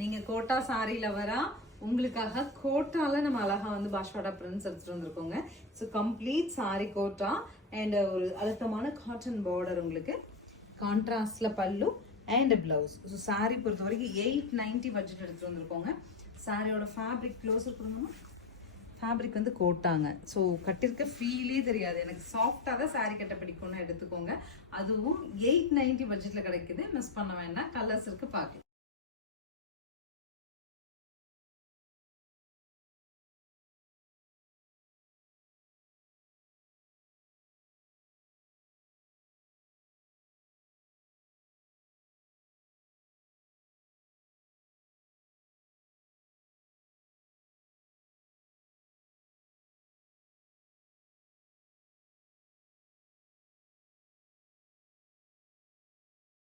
நீங்கள் quota sorry லவரா உங்களுக்காக கோட்டால நம்ம அழகா வந்து பாஷ்வாடா பிரிண்ட்ஸ் எடுத்துட்டு வந்திருக்கோங்க. So complete sorry quota and ஒரு அழுத்தமான காட்டன் பார்டர், உங்களுக்கு கான்ட்ராஸ்ட்ல பல்லு அண்ட் பிளவுஸ். ஸோ சாரி பொறுத்த வரைக்கும் 890 பட்ஜெட் எடுத்துட்டு வந்திருக்கோங்க. சாரியோட ஃபேப்ரிக் க்ளோஸர் கொடுங்கம்மா. ஃபேப்ரிக் வந்து கோட்டாங்க. ஸோ கட்டிருக்க ஃபீலே தெரியாது. எனக்கு சாஃப்டாக தான் சாரி கட்ட பிடிக்கும்னு எடுத்துக்கோங்க. அதுவும் 890 பட்ஜெட்டில் கிடைக்குது. மிஸ் பண்ண வேண்டாம். கலர்ஸ் இருக்கு பார்க்கலாம்.